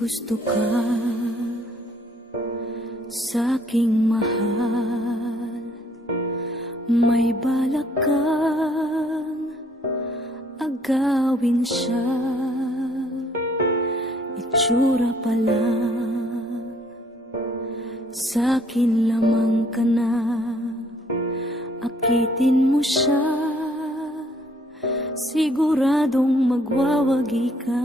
gusto ka sa aking mahal. May balak kang agawin siya. Itsura pa lang. Sa akin lamang ka na. Akitin mo siya. Siguradong magwawagi ka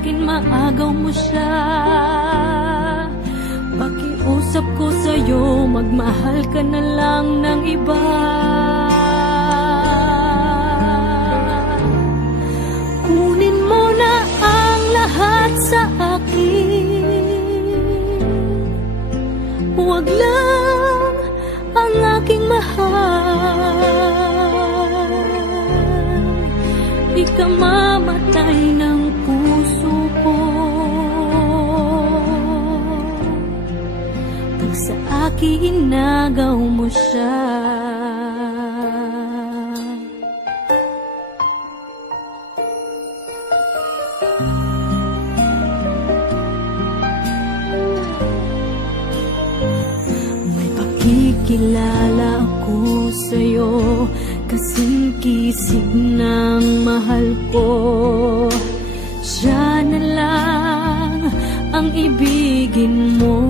akin maagaw mo siya. Pakiusap ko sa'yo Magmahal ka na lang ng iba. Kunin mo na ang lahat sa akin. Huwag lang ang aking mahal. Ng puso inagaw mo siya. May pakikilala ako sa'yo Kasing kisig ng mahal ko. Siya na lang ang ibigin mo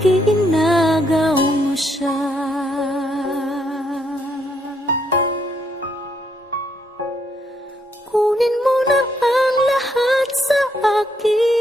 inagaw mo siya. Kunin mo na ang lahat sa akin.